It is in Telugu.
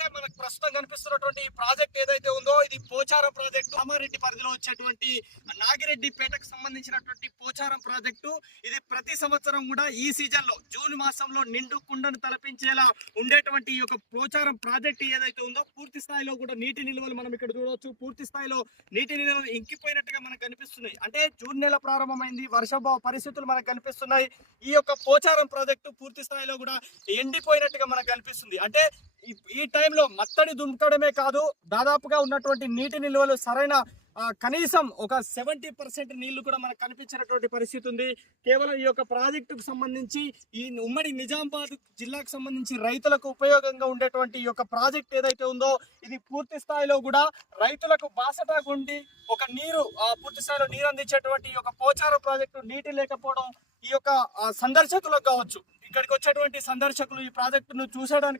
చూస్తే మనకు ప్రస్తుతం కనిపిస్తున్నటువంటి ఈ ప్రాజెక్ట్ ఏదైతే ఉందో ఇది పోచారం ప్రాజెక్టు. కామారెడ్డి పరిధిలో వచ్చేటువంటి నాగిరెడ్డిపేటకు సంబంధించినటువంటి పోచారం ప్రాజెక్టు. ఇది ప్రతి సంవత్సరం కూడా ఈ సీజన్ లో జూన్ మాసంలో నిండు కుండను తలపించేలా ఉండేటువంటి ఈ యొక్క పోచారం ప్రాజెక్ట్ ఏదైతే ఉందో పూర్తి స్థాయిలో కూడా నీటి నిల్వలు మనం ఇక్కడ చూడవచ్చు. పూర్తి స్థాయిలో నీటి నిల్వలు ఇంకిపోయినట్టుగా మనకు కనిపిస్తున్నాయి. అంటే జూన్ నెల ప్రారంభమైంది, వర్షాభావ పరిస్థితులు మనకు కనిపిస్తున్నాయి. ఈ యొక్క పోచారం ప్రాజెక్టు పూర్తి స్థాయిలో కూడా ఎండిపోయినట్టుగా మనకు కనిపిస్తుంది. అంటే ఈ టైంలో మత్తడి దుంకడమే కాదు, దాదాపుగా ఉన్నటువంటి నీటి నిల్వలు సరైన కనీసం ఒక 70% నీళ్లు కూడా మనకు కనిపించినటువంటి పరిస్థితి ఉంది. కేవలం ఈ యొక్క ప్రాజెక్టుకు సంబంధించి ఈ ఉమ్మడి నిజామాబాద్ జిల్లాకు సంబంధించి రైతులకు ఉపయోగంగా ఉండేటువంటి ఈ యొక్క ప్రాజెక్ట్ ఏదైతే ఉందో ఇది పూర్తి స్థాయిలో కూడా రైతులకు బాసటగా ఉండి ఒక నీరు పూర్తి స్థాయిలో నీరు అందించేటువంటి ఈ యొక్క పోచారం ప్రాజెక్టు నీటి లేకపోవడం ఈ యొక్క సందర్శకులకు కావచ్చు, ఇక్కడికి వచ్చేటువంటి సందర్శకులు ఈ ప్రాజెక్టును చూసేయడానికి